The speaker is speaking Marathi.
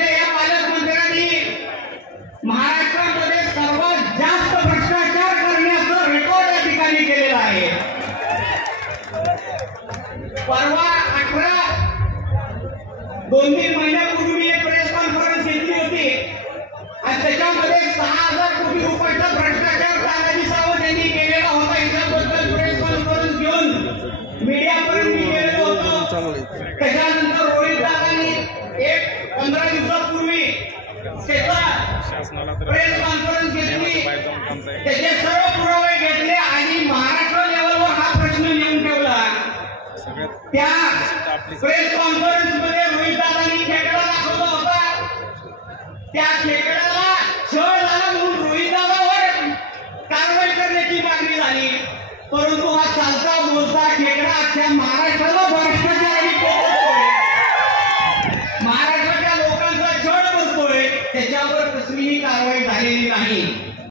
म्हणजे या पालकमंत्र्यांनी महाराष्ट्रामध्ये सर्वात जास्त भ्रष्टाचार करण्याचं रेकॉर्ड या ठिकाणी केलेलं आहे। परवा 2-3 महिन्यापूर्वी मी एक प्रेस कॉन्फरन्स घेतली होती आणि त्याच्यामध्ये 6,000 कोटी रुपयाचा भ्रष्टाचार तानाजी सावंत यांनी केलेला होता। याच्याबद्दल प्रेस कॉन्फरन्स घेऊन मीडियापर्यंत मी गेलेलो होतो। त्याच्यानंतर रोहित दादांनी एक 15 दिवसापूर्वी प्रेस कॉन्फरन्स घेतली, त्याचे सर्व पुरावे घेतले आणि महाराष्ट्र लेवलवर हा प्रश्न नेऊन ठेवला। त्या प्रेस कॉन्फरन्स मध्ये रोहित दादांनी खेकडा दाखवला होता। त्या खेकड्याला छळ झाला म्हणून रोहित दादावर कारवाई करण्याची मागणी झाली, परंतु हा चालता बोलता खेकडा अख्ख्या महाराष्ट्राला भ्रष्टाचारी करतोय, महाराष्ट्राच्या लोकांचा छळ करतोय, त्याच्यावर कसलीही कारवाई झालेली नाही।